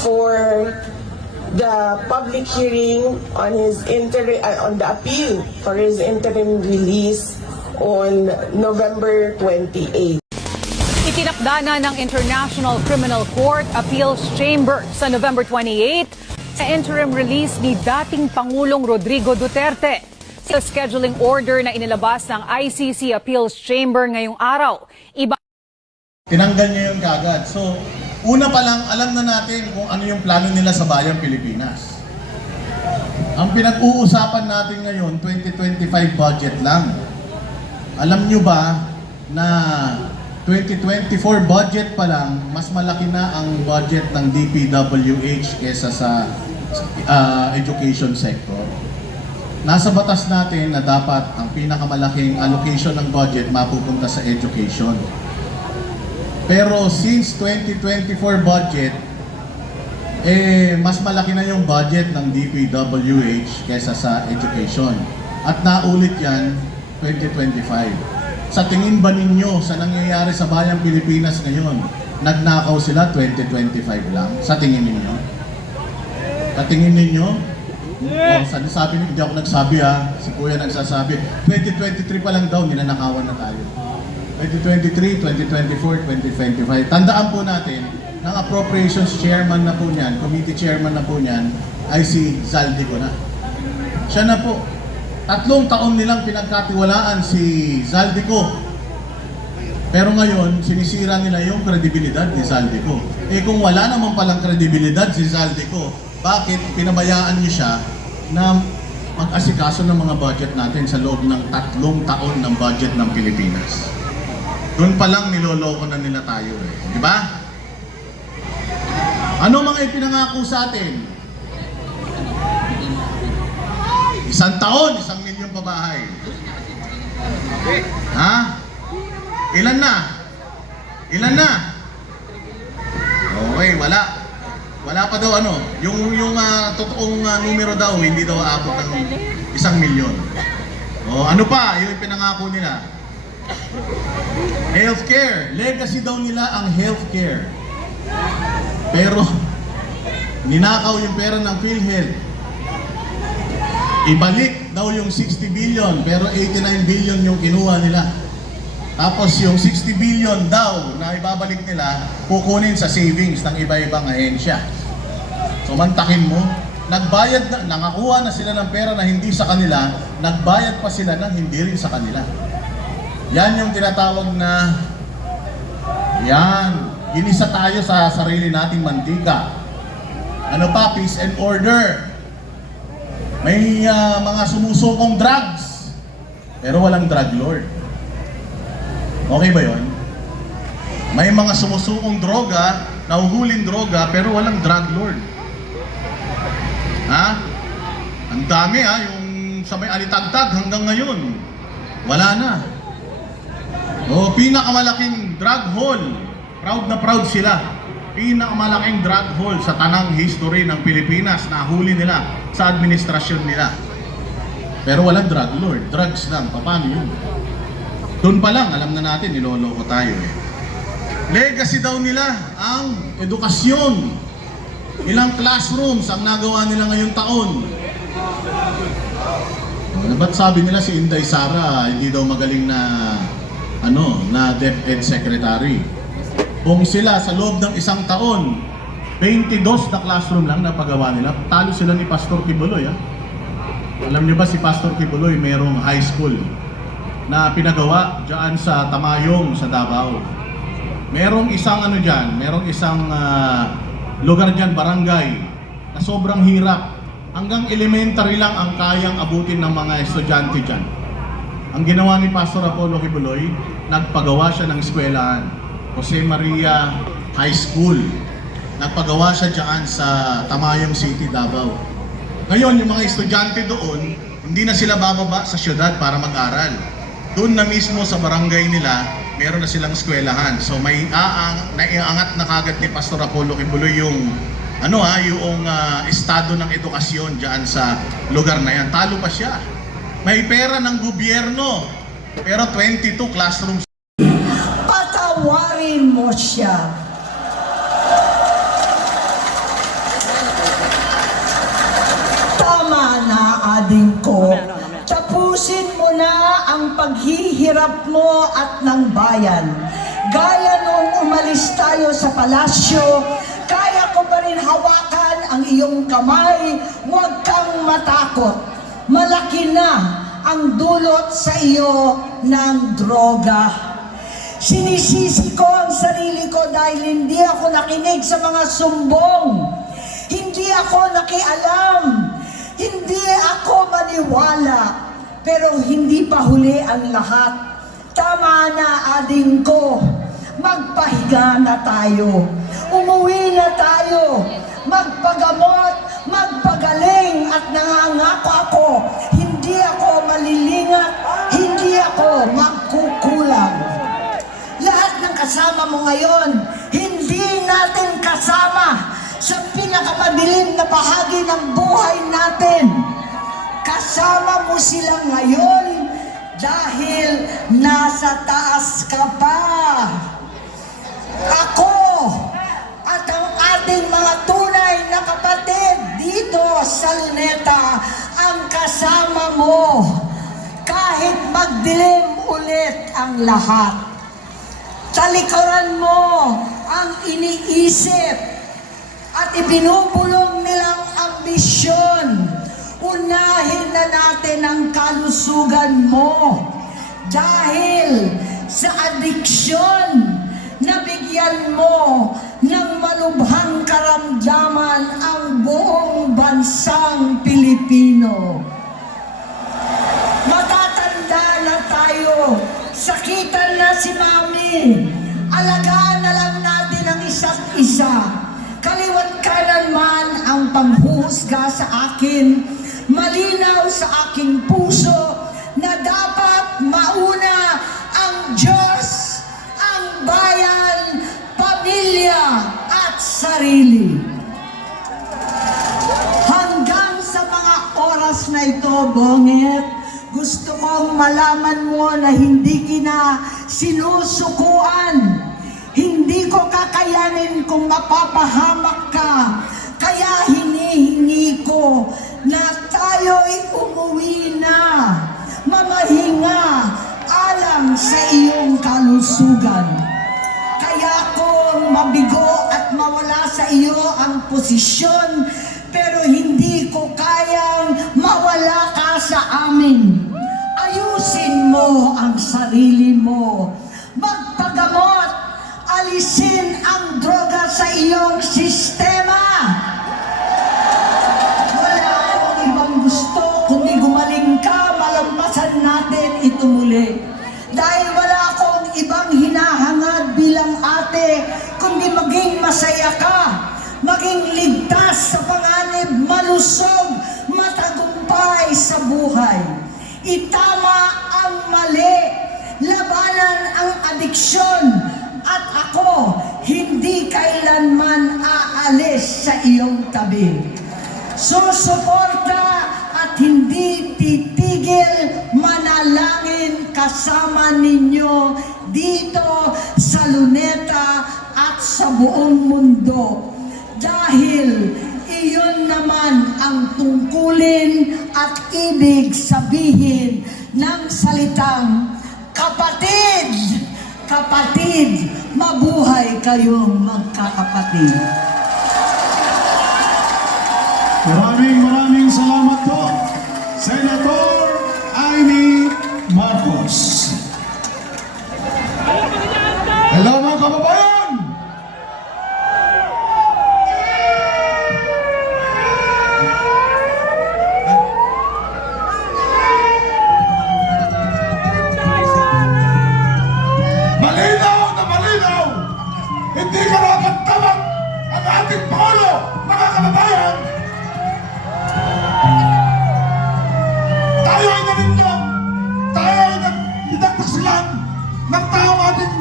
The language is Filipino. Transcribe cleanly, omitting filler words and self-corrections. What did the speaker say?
for the public hearing on on the appeal for his interim release on November 28. Itinakda na ng International Criminal Court Appeals Chamber sa November 28 sa interim release ni dating Pangulong Rodrigo Duterte. Sa scheduling order na inilabas ng ICC Appeals Chamber ngayong araw, tinanggal niya yung kagad. So, una pa lang, alam na natin kung ano yung plano nila sa Bayang Pilipinas. Ang pinag-uusapan natin ngayon, 2025 budget lang. Alam nyo ba na 2024 budget pa lang, mas malaki na ang budget ng DPWH kesa sa education sector? Nasa batas natin na dapat ang pinakamalaking allocation ng budget mapupunta sa education. Pero since 2024 budget, mas malaki na yung budget ng DPWH kesa sa education. At naulit yan 2025. Sa tingin ba ninyo sa nangyayari sa Bayang Pilipinas ngayon, nagnakaw sila 2025 lang? Sa tingin ninyo? Sa tingin ninyo? Sabi niyo, hindi ako nagsabi ha. Si Kuya nagsasabi. 2023 pa lang daw, ninanakawan na tayo. 2023, 2024, 2025. Tandaan po natin, ng appropriations chairman na po niyan, committee chairman na po niyan, ay si Zaldico na. Siya na po. 3 taon nilang pinagkatiwalaan si Zaldico. Pero ngayon, sinisira nila yung kredibilidad ni Zaldico. Kung wala naman palang kredibilidad si Zaldico, bakit pinabayaan niyo siya na mag-asikaso ng mga budget natin sa loob ng 3 taon ng budget ng Pilipinas? Doon pa lang niloloko na nila tayo Di ba? Ano mga ipinangako sa atin? 1 taon, 1 milyong pabahay. Ha? Ilan na? Ilan na? Okay, wala. Wala pa daw ano. Yung totoong numero daw, hindi daw aabot ng 1 milyon. Ano pa? Yung ipinangako nila. Healthcare. Legacy daw nila ang healthcare. Pero, ninakaw yung pera ng PhilHealth. Ibalik daw yung 60 billion, pero 89 billion yung kinuha nila. Tapos yung 60 billion daw na ibabalik nila, kukunin sa savings ng iba-ibang ahensya. So mantakin mo, nagbayad na, nakakuha na sila ng pera na hindi sa kanila, nagbayad pa sila ng hindi rin sa kanila. Yan yung tinatawag na, ginisa tayo sa sarili nating mantika. Ano pa? Peace and order. May mga sumusukong drugs, pero walang drug lord. Okay ba yun? May mga sumusukong droga, nahuhuling droga, pero walang drug lord. Ha? Ang dami yung sa may alitagtag hanggang ngayon. Wala na. Pinakamalaking drug haul. Proud na proud sila. Pinakamalaking drug haul sa tanang history ng Pilipinas na huli nila sa administrasyon nila. Pero walang drug lord. Drugs lang. Paano yun? Doon pa lang, alam na natin, niloloko tayo Legacy daw nila ang edukasyon. Ilang classrooms ang nagawa nila ngayong taon. Ba't sabi nila si Inday Sara hindi daw magaling na DepEd Secretary? Kung sila sa loob ng 1 taon, 22 na classroom lang napagawa nila, talo sila ni Pastor Kibuloy. Alam niyo ba si Pastor Kibuloy mayroong high school na pinagawa dyan sa Tamayong sa Davao. Merong isang merong isang lugar dyan, barangay, na sobrang hirap. Hanggang elementary lang ang kayang abutin ng mga estudyante dyan. Ang ginawa ni Pastor Apollo Kibuloy, nagpagawa siya ng eskwelahan. Jose Maria High School. Nagpagawa siya dyan sa Tamayong City, Davao. Ngayon, yung mga estudyante doon, hindi na sila bababa sa syudad para mag-aral. Doon na mismo sa barangay nila, meron na silang eskwelahan. So may naiangat na kagad ni Pastor Apollo Kibuloy yung estado ng edukasyon diyan sa lugar na yan. Talo pa siya. May pera ng gobyerno, pero 22 classrooms. Patawarin mo siya. Ayusin mo na ang paghihirap mo at ng bayan. Gaya nung umalis tayo sa palasyo, kaya ko pa rin hawakan ang iyong kamay, huwag kang matakot. Malaki na ang dulot sa iyo ng droga. Sinisisi ko ang sarili ko dahil hindi ako nakinig sa mga sumbong. Hindi ako nakialam. Hindi ako maniwala. Pero hindi pa huli ang lahat. Tama na, ading ko. Magpahinga na tayo. Umuwi na tayo. Magpagamot, magpagaling at nangangako ako. Hindi ako malilingat. Hindi ako magkukulang. Lahat ng kasama mo ngayon, hindi natin kasama sa pinakamadilim na bahagi ng buhay natin. Kasama mo sila ngayon dahil nasa taas ka pa. Ako at ang ating mga tunay na kapatid dito sa Luneta ang kasama mo kahit magdilim ulit ang lahat. Talikuran mo ang iniisip at ibinubulong nilang ambisyon. Unahin na natin ang kalusugan mo dahil sa adiksyon nabigyan mo ng malubhang karamdaman ang buong bansang Pilipino. Matatanda na tayo, sakitan na si Mami, alagaan na lang natin ang isa't isa. Kaliwat kanan man ang panghuhusga sa akin, malinaw sa aking puso na dapat mauna ang Diyos, ang bayan, pamilya at sarili. Hanggang sa mga oras na ito, Bongit, gusto kong malaman mo na hindi kita sinusukuan. Hindi ko kakayanin kung mapapahamak ka. Kaya hinihingi ko na tayo'y umuwi na, mamahinga alang sa iyong kalusugan. Kaya kung mabigo at mawala sa iyo ang posisyon, pero hindi ko kayang mawala ka sa amin. Ayusin mo ang sarili mo. Magpagamot, alisin ang droga sa iyong sistema. Wala akong ibang gusto kundi gumaling ka, malampasan natin ito muli. Dahil wala akong ibang hinahangad bilang ate, kundi maging masaya ka, maging ligtas sa panganib, malusog, matagumpay sa buhay. Itama ang mali, labanan ang adiksyon, at ako hindi kailanman aalis sa iyong tabi. Susuporta at hindi titigil manalangin kasama ninyo dito sa Luneta at sa buong mundo. Dahil iyon naman ang tungkulin at ibig sabihin ng salitang kapatid. Kapatid, mabuhay kayong magkakapatid. Maraming salamat po, Senator Amy Marcos. Hello mga kababayan! Malinaw na malinaw! Hindi karapat-dapat ang ating Pangulo, mga kababayan! Tayo ay nanindag, tayo ay nagdagdagslan ng taong ating